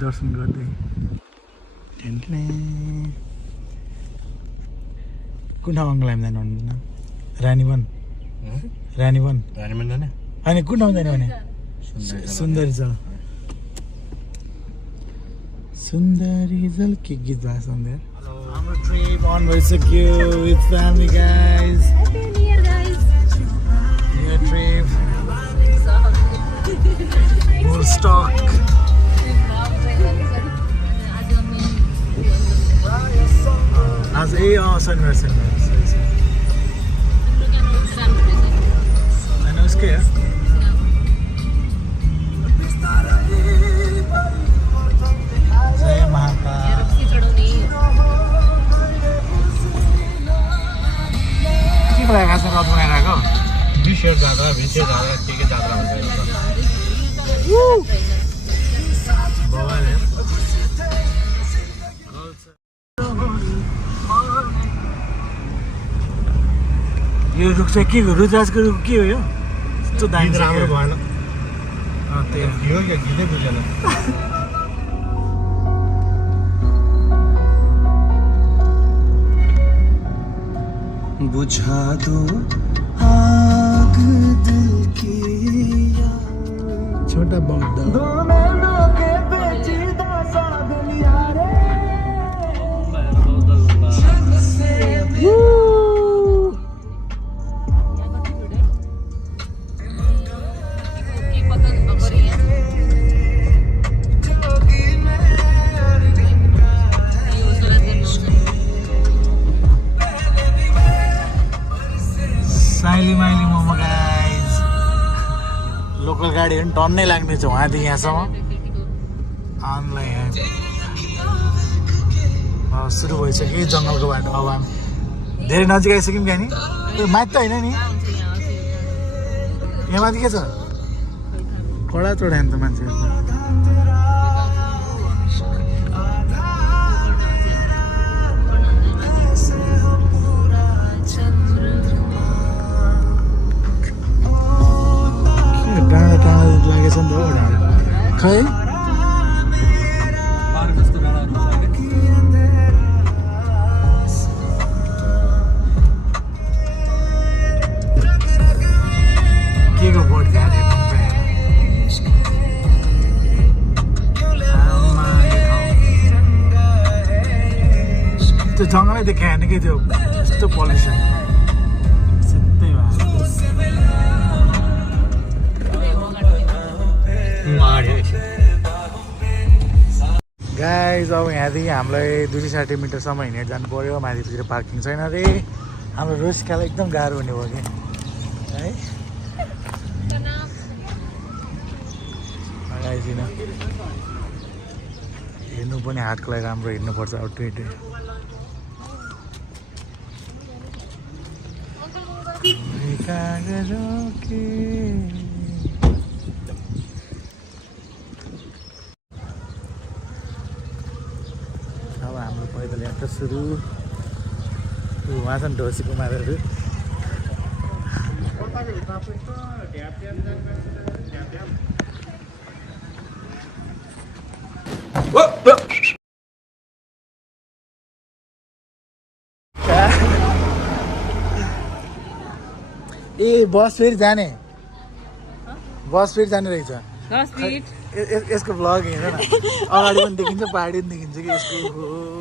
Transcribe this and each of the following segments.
दर्शन गर्दै कुन ठाउँमा अङ्कल हामी जानु भन्नु रानीवन जाने होइन कुन ठाउँ जाने भने sundarijal के गीत भएको छ अन्त हाम्रो ट्रिप अन भइसक्यो with family guys Happy New Year, guys. New trip full stock आज शनिबार होइन उसकै हो जय महाकाल के बनाएको छ रथ बनाइरहेको विशेष जात्रा के जात्रा भन्छ यो रुख चाहिँ के हो रुद्राजको रुख के हो यो यस्तो दामी राम्रो भएन त्यही यो क्या गीतै बुझेन बुझा दो आग दिल की छोटा बग्द माइली मोमो गाइज लोकल गाडीहरू पनि टन्नै लाग्ने छ वहाँदेखि यहाँसम्म आउनुलाई यहाँ सुरु भइसक्यो जङ्गलको बाटो अब हामी धेरै नजिक आइसक्यौँ क्या नि त्यो माथि त होइन नि यहाँ माथि के छ कडा चढायो नि त मान्छेहरू लागेछ नि त खै के को बोट जाने त्यो जङ्गलै देखायो भने कि त्यो यस्तो पल्युसन सिधै गाइज अब यहाँदेखि हामीलाई 260 मिटरसम्म हिँडेर जानु पऱ्यो माथितिर पार्किङ छैन अरे हाम्रो रोस्कालाई एकदम गाह्रो हुने भयो कि है लगाइदिन हेर्नु पनि हातको लागि राम्रो हिँड्नुपर्छ अटो अब हाम्रो पैदल यात्रा सुरु उहाँ छन् ढोसी कुमारहरू ए बस फेरि जाने रहेछ यसको भ्लग हेर न अगाडि पनि देखिन्छ पहाडी पनि देखिन्छ कि यसको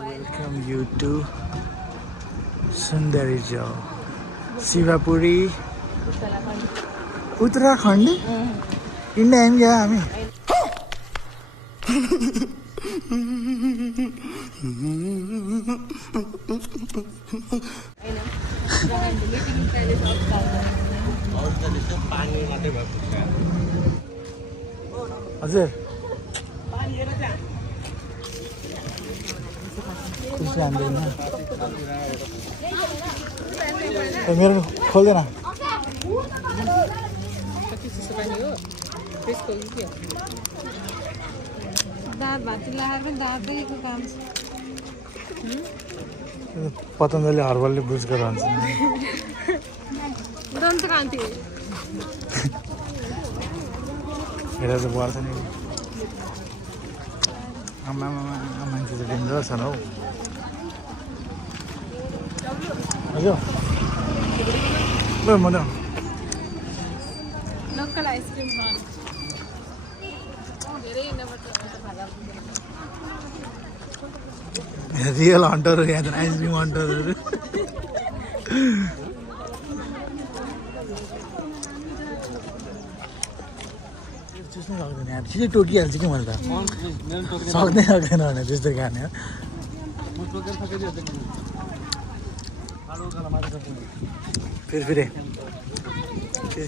welcome you to sundarijal Shivapuri Uttarakhand India आयौँ क्या हामी हजुर मेरो खोल्दैन पतञ्जली हर्बलले बुझ गरेर हेरेर त पर्छ नि आमा मान्छे चाहिँ डेन्जरस छन् हौ हजुर ल म लोकल आइसक्रिम रियल हन्टरहरू यहाँ छन् आइसक्रिम हन्टरहरू चुस्नै सक्दैन यहाँ छिटै टोकिहाल्छु कि मैले त सक्दैन भने त्यस्तो खाने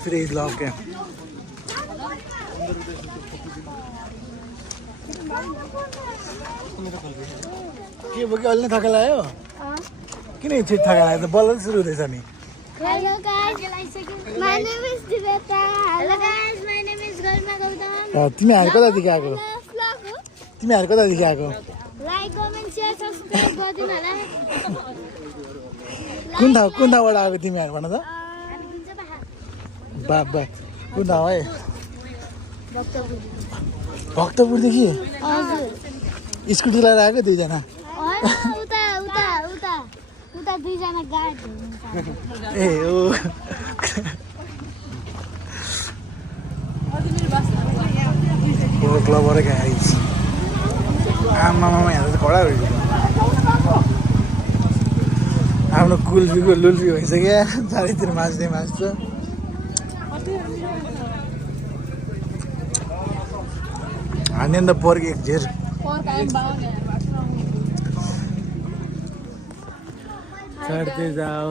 फेरि लभ क्या के भयो कि अहिले नै थका लाग्यो किन छिटो थका लाग्यो त बल्ल सुरु हुँदैछ नि Hello guys, my name is Diveta. Hello guys, my name is 𝗀𝗰𝗺 तिमीहरू कतादेखि आएको तिमीहरू कतादेखि आएको Like, comment, share, subscribe गरिदिनु होला कुन ठाउँबाट आएको तिमीहरू भन त बा कुन ठाउँ है भक्तपुरदेखि हजुर स्कुटी लिएर आएको दुईजना उता दुईजना गाडी ए ओ क्लबबाट गाइज आमामा यहाँ त कडा भइसक्यो आफ्नो कुल्फीको लुल्फी भइसक्यो चारैतिर मास्छ हाने त पर्क एक झेर चढ्दै जाओ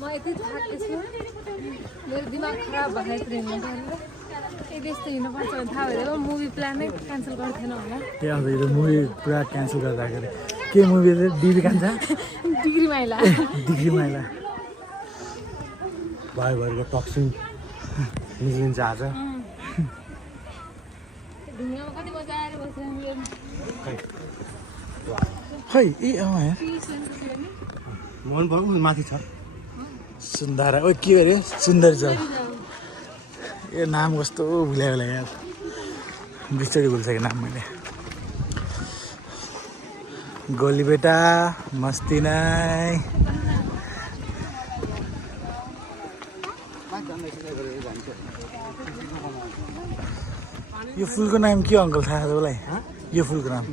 म यति थाकेछु मेरो दिमाग खराब भएको ट्रेनमा यस्तो हिँड्नुपर्छ भने थाहा भएर मुभी प्लानै क्यान्सल गर्थेन होला त्यही अन्त यो मुभी पुरा क्यान्सल गर्दाखेरि के मुभी डिबी कान्छा डिग्री माइला भाइहरूको टक्सिङ निस्किन्छ आज ढुङ्गामा कति बजाएर बसेर खै ए मोहन भएको माथि छ सुन्दारा ओ के अरे सुन्दरीजल ए नाम कस्तो भुल्यो होला यार बिस्तारै भुलिसकेँ नाम मैले गोली बेटा मस्ती नै यो फुलको नाम के अङ्कल थाहा छ तपाईँलाई यो फुलको नाम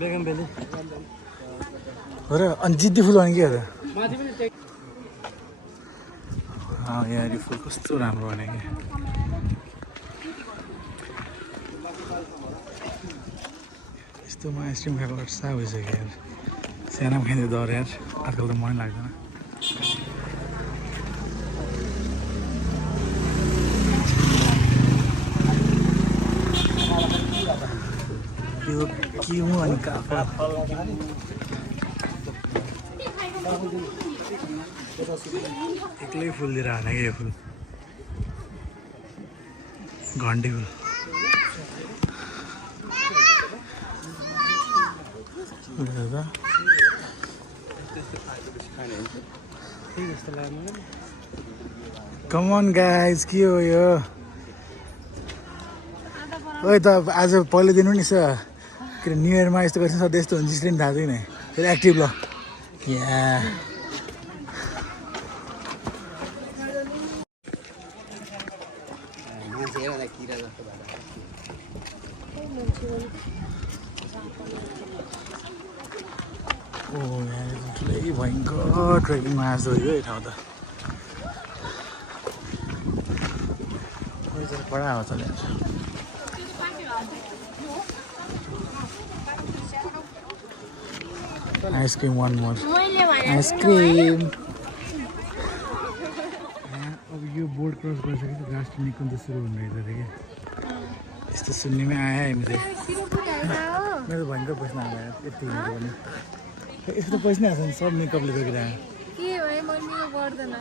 हो र अनि जिद्दी फुल भने के हो र यहाँ यो फुल कस्तो राम्रो भने कि यस्तोमा आइसक्रिम खाएको अर्सा भइसक्यो यार सानो खाइदियो दर यार आजकल त मन लाग्दैन यो किउँ अनि काफल एक्लै फुल दिएर हाने कि यो फुल घन्टी फुल कम अन गाइज के हो यो ओइ त आज पहिलो दिन नि सर के अरे न्यु इयरमा यस्तो गर्छ सधैँ यस्तो हुन्छ त्यसले पनि थाहा छैन फेरि एक्टिभ ल यहाँ ओ यहाँ ठुलै भयङ्कर ट्रेकिङमा आएको यो ठाउँ त कडा हो चले आइसक्रिम वान मोर आइसक्रिम अब यो बोर्ड क्रस गरिसकेपछि लास्ट निकुञ्ज सुरु हुने रहेछ कि यस्तो सुन्नेमै आयो हामीले मेरो भयङ्कर पैसा आयो यति हिँडेको पनि यस्तो पैसा नै आएको नि सब मेकअपले गरिरहेको के भयो मैले गर्दैन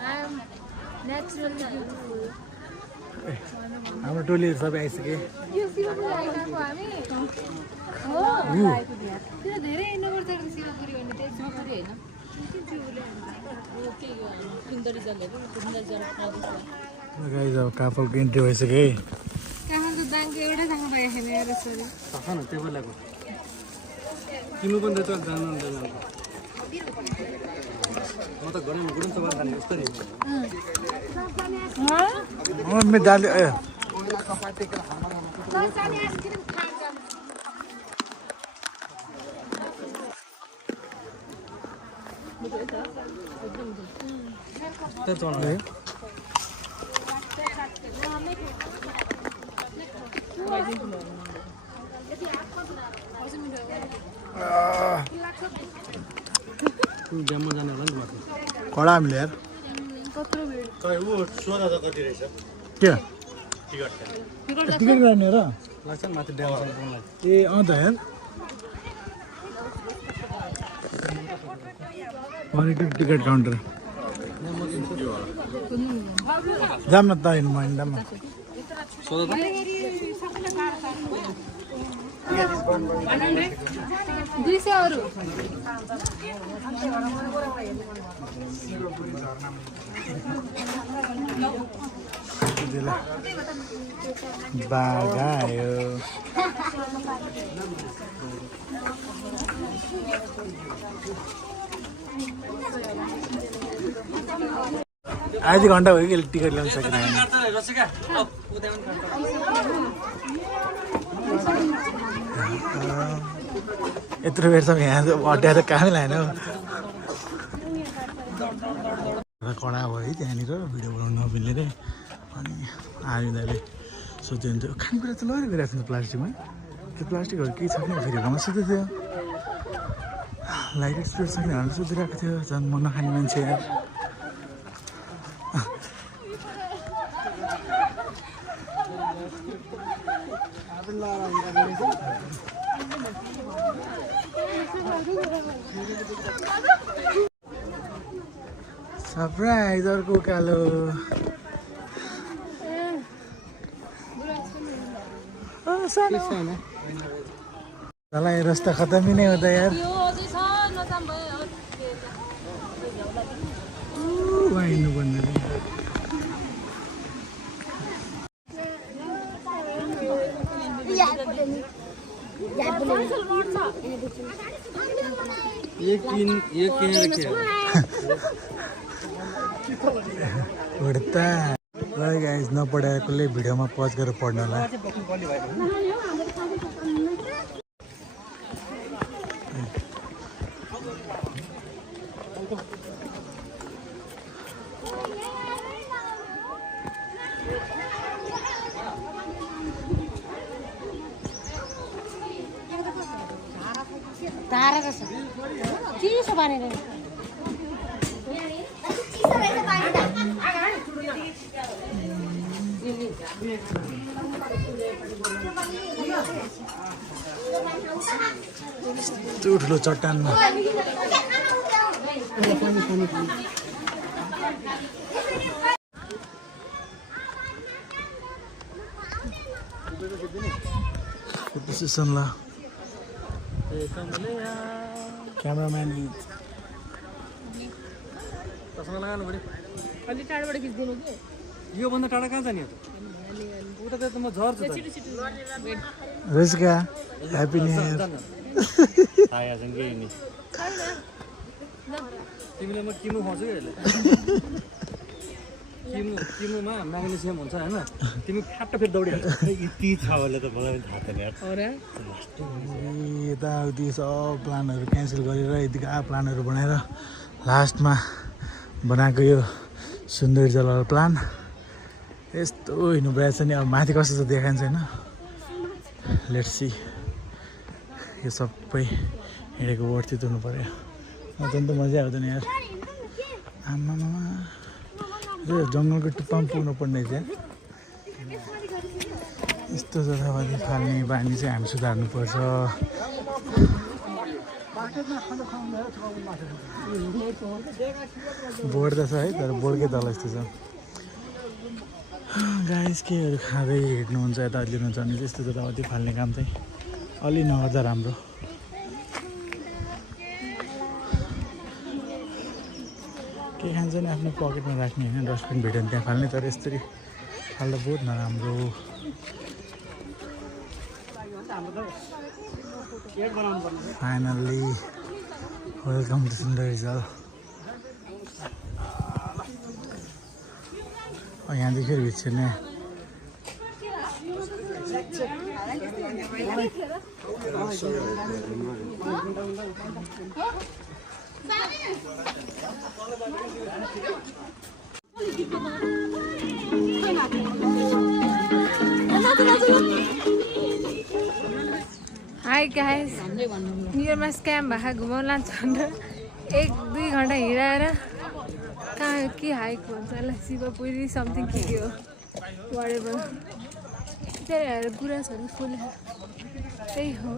हाम्रो टोलीहरू सबै आइसके यो शिवपुरी आइरहेको हामी हो त्यो धेरै हिँड्नुपर्छ शिवपुरी भने त्यो शिवपुरी होइन गाइज अब काफलको इन्ट्री भइसक्यो है त दाङको एउटै सँग पाएको छैन यार यसरी थाहा न त्यो बेलाको किन्नु पनि त जानु अन्त जानु म त घरमा गुडुम चबार खाने जस्तो नि मैं डाल जाम्म जाने होला नि माथि कडा हामीले यार कत्रो भिड खै ऊ सोधा त कति रहेछ के टिकट टिकट गर्ने र लाग्छ नि माथि ड्यामसम्म पुग्नलाई ए अँ त यार भनेको टिकट काउन्टर जाम न त हिँड्नु महिनामा सोधा त 200 अरु बागायो आधी घन्टा भयो कि टिकट ल्याउनु सकेन यत्रो बेरसम्म यहाँ अड्याएर कामै लागेन कडा भयो है त्यहाँनिर भिडियो बनाउनु नमिल्ने रे अनि आइदाले सोध्यो भने चाहिँ खानेकुरा त लैर गइरहेको थियो प्लास्टिकमा त्यो प्लास्टिकहरू केही छ भने फेरि घरमा सोध्दै थियो लाइट एक्सप्रेस छ कि भनेर सोधिरहेको थियो झन् म नखाने मान्छे यार सरप्राइज अर्को कालो तँलाई रस्ता खत्तम नै हुँदा यार हिँड्नु पर्ने एक किनेर के उड्ता ल गाइस नपढाएकोले भिडियोमा पज गरेर पढ्नु होला तारा रहेछ चिसो पानी रहेछ त्यो ठुलो चट्टानमा पोजिसन ल क्यामेराम्यान तसँग लगाउनु पऱ्यो अलि टाढाबाट खिच्दिनु कि योभन्दा टाढा कहाँ जाने उता त म झर्छु त रजिका ह्याप्पी न्यु इयर आया सँगै नि तिमीले म किमु खुवाउँछु कि अहिले किमुमा म्याग्नेसियम हुन्छ होइन तिमी फ्याट्ट फेरि दौडिहाल्छ यति छ भने त मलाई थाहा छैन यार यताउति सब प्लानहरू क्यान्सल गरेर यतिका प्लानहरू बनाएर लास्टमा बनाएको यो सुन्दरजल प्लान यस्तो हिँड्नु परेको छ नि अब माथि कस्तो छ देखाइन्छ होइन लेट्स सी यो सबै हिँडेको वर्थित हुनु पऱ्यो नत्र त मजा आउँदैन यार आमामा यो जङ्गलको टुप्पामा पुग्नु पर्ने चाहिँ यस्तो जथाभावी फाल्ने बानी चाहिँ हामी सुधार्नुपर्छ बोर्ड त छ है तर बोर्डकै तल यस्तो छ गाइस केहरू खाँदै हिँड्नुहुन्छ यता लिनुहुन्छ भने चाहिँ यस्तो जताउति फाल्ने काम चाहिँ अलि नगर्दा राम्रो के खान्छ नि आफ्नो पकेटमा राख्ने होइन डस्टबिन भेट्यो भने त्यहाँ फाल्ने तर यसरी फाल्दा बहुत नराम्रो Finally, welcome to sundarijal. Oh, यहाँ देखिए पीछे ने हाई गाइस न्यू इयरमा स्क्याम भएर घुमाउन लान्छ भनेर 1-2 घन्टा हिँडाएर कहाँ के हाइक भन्छ होला शिवपुरी समथिङ के हो वाटेभर त्यही गुराँसहरू फुले त्यही हो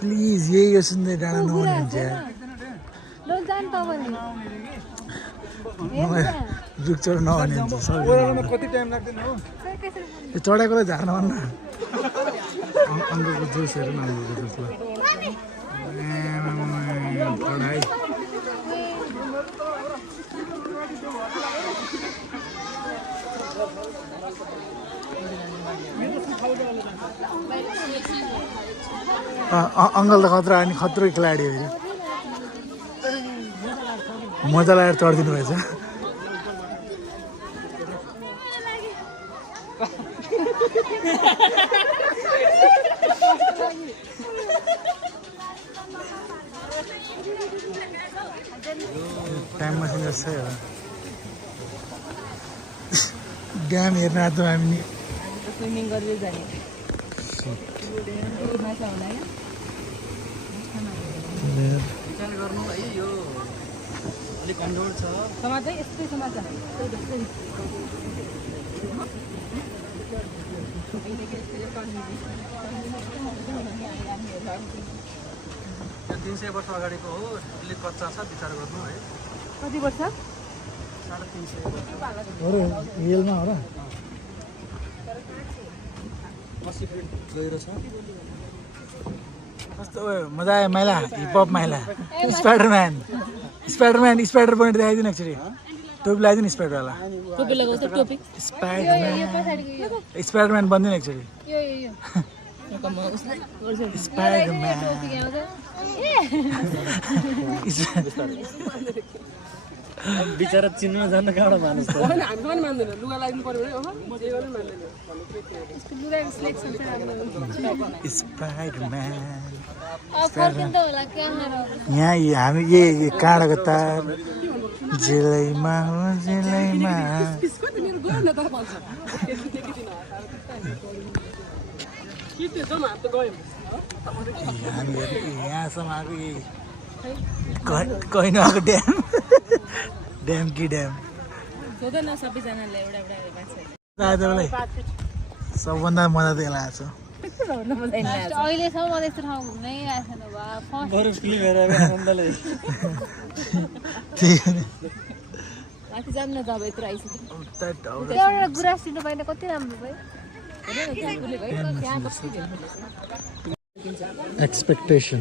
प्लिज यही हो सुन्दै डाँडा नहुने हुन्छ रुख चढ नहुने हुन्छ कति टाइम लाग्दैन हो यो चढाएकोलाई झार्न भन्न अङ्गको जुस हेर न अङ्गको जुसलाई पढाइ अङ्कल त खतरा अनि खत्रो खेलाडी हो मजा लागेर चढिदिनु भएछ टाइम मसिन जस्तै हो ड्याम हेर्न आएको हामी स्विमिङ गर्दै जाने विचार गर्नु है यो अलिक कमजोर छ समाज यस्तै समाज छ 300 वर्ष अगाडिको हो अलिक कच्चा छ विचार गर्नु है कति वर्ष 350 रियलमा हो र 80 फिट गहिरो छ कस्तो मजा आयो माइला हिपहप माइला स्पाइडरम्यान स्पाइडर पोइन्ट देखाइदिनु एकचोटि टोपी लगाइदिनु स्पाइडरवाला टोपी लगाउँछ टोपी स्पाइडरम्यान बनिदिनु एकचोटि यो स्पाइडरम्यान बिचरा चिन्न जान्न गाह्रो मानुस त हामी पनि मान्दैन लुगा लगाइदिनु पर्यो भने स्पाइडरम्यान फर्किँदा होला कहाँ यहाँ हामी यही काँडाको तार जेलैमा हो जेलैमा हामीहरू यहाँसम्म आएको यही कहीँ नआएको ड्याम कि ड्याम सोध्दैन सबैजनाले एउटा राजालाई सबभन्दा मजा त यसलाई आएको अहिलेसम्म मलाई यस्तो ठाउँ घुम्नै आएको छैन बरु फिल्म हेरेर आनन्दले माथि जान्न त अब यत्रो आइसक्यो एउटा गुराँस दिनु पाइने कति राम्रो भयो एक्सपेक्टेसन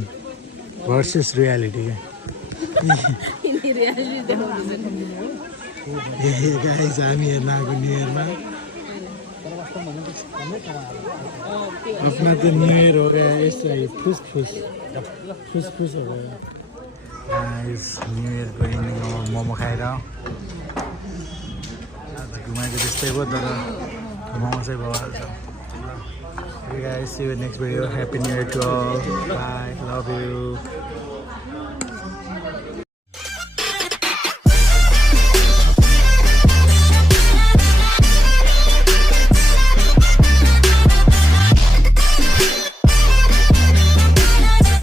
भर्सेस रियालिटी गाइस हामी हेर्न आएको न्यु इयरमा अपना तो न्यू ईयर हो गया ऐसा ही फुस फुस हो गया गाइस न्यू ईयर को इवनिङ मोमो खाएर आज घुमाएको त्यस्तै भयो तर मोमो चाहिँ भइहाल्छ guys see you next video happy new year to all bye love you